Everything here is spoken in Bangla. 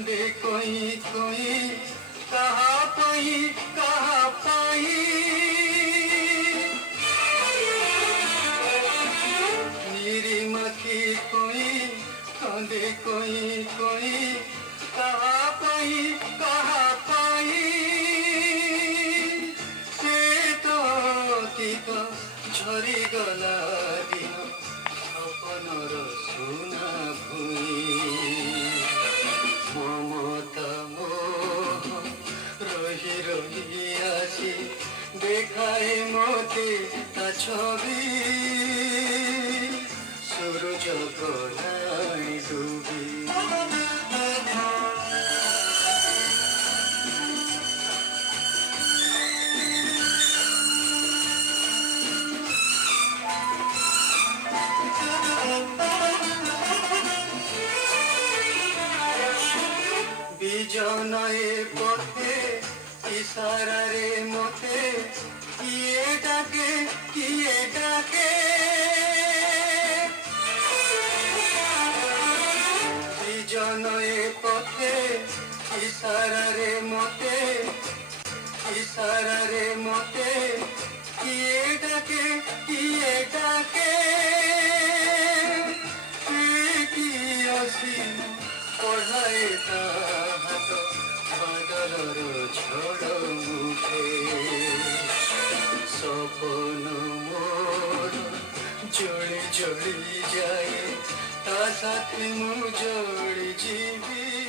কান্দে কই কই কাহা পাই কাহা পাই নিরিমাখি কই কান্দে কই কই কাহা পাই কাহা পাই সে তো অতীত ঝরিগলা দিন সপনর সোনা ভুই মমতা মোহ রহি রহি আছি দেখায় মতে তা ছবি সূরজ গলায় ডুবি বিজনয়ে পথে ইশারারে মতে কিয়ে ডাকে কিয়ে ডাকে বিজনয়ে পথে ইশারারে মতে ইশারারে মতে কিয়ে ডাকে কিয়ে ডাকে কি অসীম পঢ়ায় তাহাত বাদলর ঝড় মুখে সপন মোর জଳି জଳି যায় তা সাথে মু জଳି ଯିବି